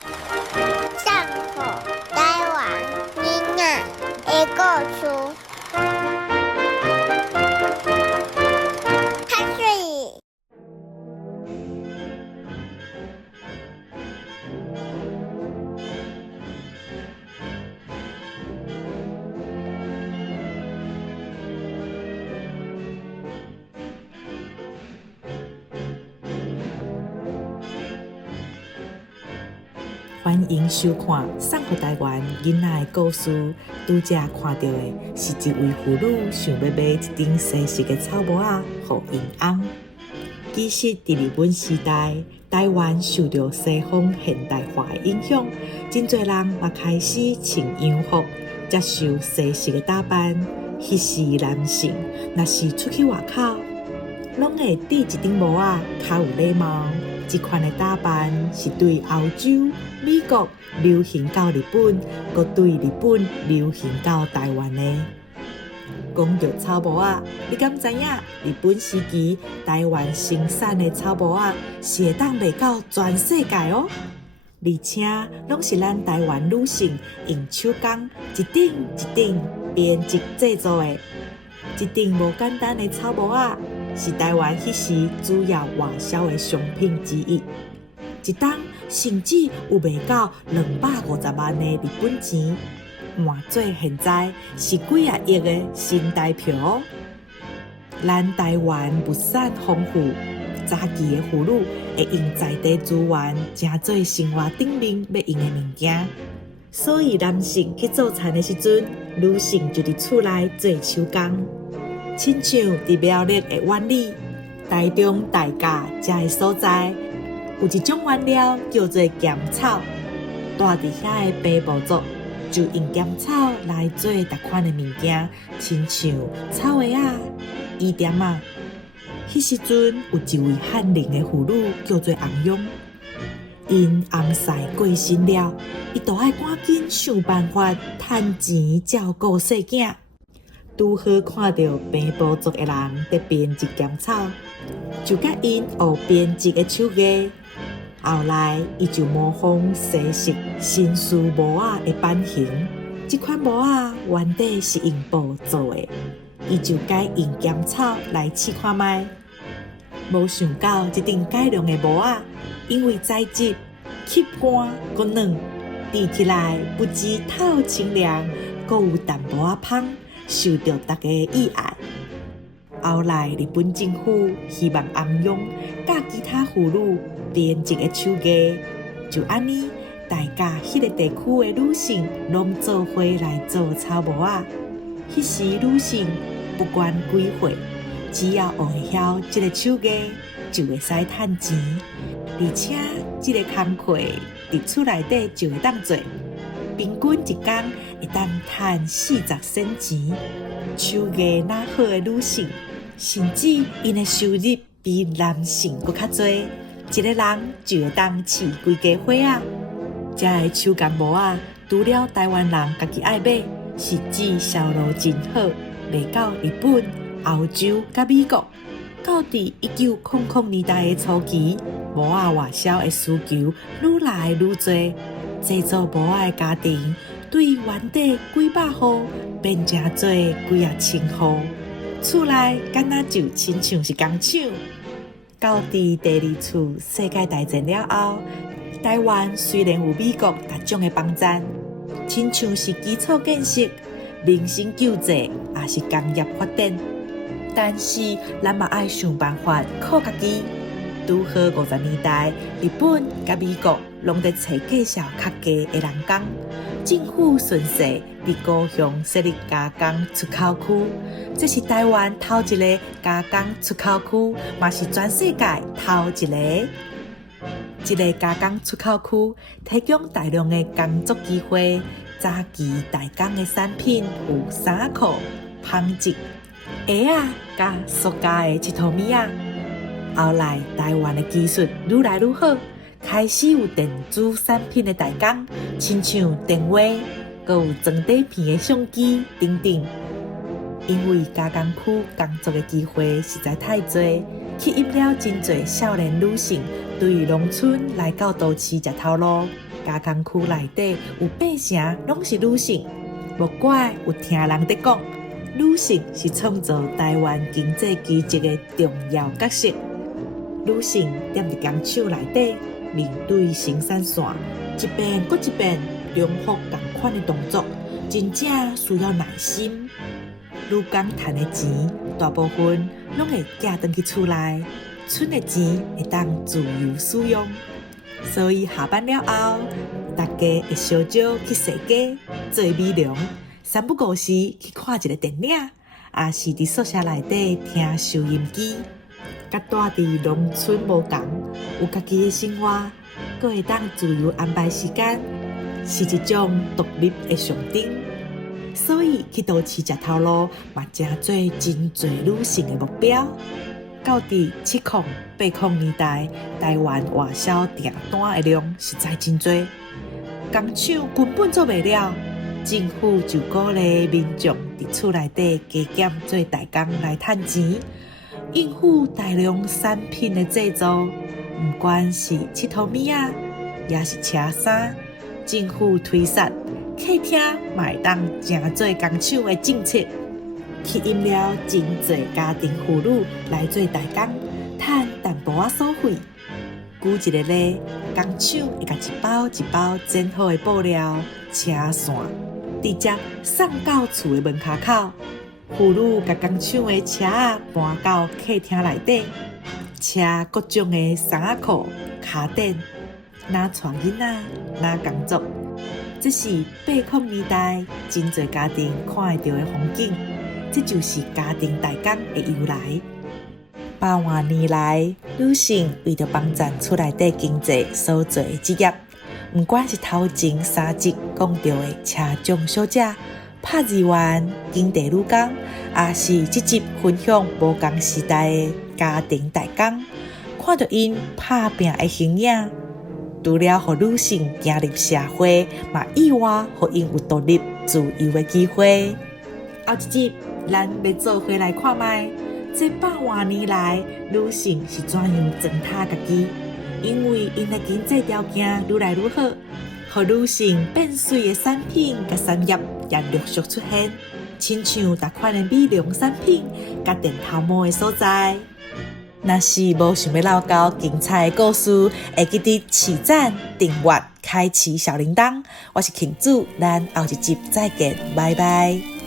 上课台湾囡仔的故事，较水。欢迎收看《送予台湾囡仔的故事》。拄则看到的是一位妇女想要买一顶西式的草帽仔，予因翁。其实，伫日本时代，台湾受到西方现代化的影响，真侪人也开始穿洋服，接受西式的打扮。迄时男性若是出去外口，拢会戴一顶帽仔，较有礼貌。这款的打扮是对欧洲、美国流行到日本，佮对日本流行到台湾的。讲到草帽仔，你敢知影？日本时期台湾生产的草帽仔是会当卖到全世界哦，而且拢是咱台湾女性用手工一顶一顶编织制作的。一顶无简单的草帽仔，是台湾迄时主要外销的商品之一，一当甚至有卖到250万的日本钱，换做现在是几啊亿的新台票哦。咱台湾物产丰富，早期的妇女会用在地资源，正做生活顶面要用的物件，所以男性去做田的时阵，女性就伫厝内做手工。亲像伫苗栗的湾里、台中大甲这个所在，有一种原料叫做咸草，住伫遐的北部族就用咸草来做逐款的物件，亲像草鞋啊、衣垫啊。迄时阵有一位汉人的妇女叫做红鸯，因翁婿过身了，伊就爱赶紧想办法趁钱照顾细囝。拄好看到平埔族的人在编织咸草，就甲因学编织的手艺。后来，伊就模仿西式新式帽仔的版型。这款帽仔原底是用布做的，伊就改用咸草来试看卖。无想到，这顶改良的帽仔，因为材质吸汗佮软，戴起来不止透清凉，佮有淡薄仔香。受到大家的喜爱。后来，日本政府希望红鸯教其他妇女编织的手艺，就安尼，大家迄个地区的女性拢做伙来做草帽仔。迄时女性不管几岁，只要学会晓这个手艺，就会使趁钱，而且这个工课伫厝内底就会当做。平均一天会当赚40仙钱，手艺哪好的女性，甚至因的收入比男性搁较多，一个人就会当饲规家伙啊！这个手工帽仔，除了台湾人家己爱买，实质销路真好，卖到日本、欧洲甲美国。到伫1900年代的初期，帽仔外销的需求愈来愈多。制作帽仔的家庭对原底几百户变成做几啊千户，厝内敢若就亲像是工厂。到伫第二次世界大战了后，台湾虽然有美国各种的帮赞，亲像是基础建设、民生救济，也是工业发展，但是咱嘛爱想办法靠家己。拄好50年代，日本甲美国拢在找介绍较低的人工，政府顺势伫高雄设立加工出口区，这是台湾头一个加工出口区，嘛是全世界头一个。这个加工出口区提供大量的工作机会，早期大工的产品有衫裤、纺织、鞋仔甲塑胶的一套米仔。后来，台湾的技术愈来愈好，开始有电子产品的代工，亲像电话，还有装底片的相机等等。因为加工区工作的机会实在太多，吸引了真侪少年女性对农村来到都市食头路，加工区内底有8成拢是女性，莫怪有听人在讲，女性是创造台湾经济奇迹的重要角色。女性踮伫工厂内底，面对生产线，一遍搁一遍重复同款的动作，真正需要耐心。女工赚的钱，大部分拢会寄回去厝内，剩的钱会当自由使用。所以下班了后，大家会小少去踅街、做美容，三不五时去看一个电影，也是伫宿舍内底听收音机。甲住伫农村无同，有家己的生活，阁会当自由安排时间，是一种独立的象征。所以去都市食头路，嘛成做真侪女性的目标。到伫70、80年代，台湾外销订单的量实在真多，工厂根本做袂了，政府就鼓励民众伫厝内底加减做代工来赚钱，应付大量产品的制作，不管是佚佗物仔，也是车衫，政府推设客厅嘛会当正做工厂的政策。吸引了真侪家庭妇女来做代工，赚淡薄仔所费。举一个例，工厂会甲一包一包剪好的布料、车线，直接送到厝的门口口。妇女甲工厂的车仔搬到客厅内底，车各种的衫仔裤、卡垫，哪带囡仔，哪工作。这是80年代真侪家庭看会到的风景。这就是家庭代工的由来。百多年来，女性为着帮助厝内底经济所做的职业，不管是头前3集讲到的车匠小姐、拍字员、经地女工，也是这集分享无同时代的家庭代工，看到因打拼的形影，除了让女性走入社会，嘛意外让因有独立自由的机会。后一集，咱要做回来看卖，这百多年来，女性是怎样践踏家己？因为因的经济条件愈来愈好，让女性变水的产品甲产业也陆续出现，亲像大款的美容产品甲电头毛的所在。若是无想要漏到精彩的故事，会记得起赞、订阅、开启小铃铛。我是庆子，咱后一集再见，拜拜。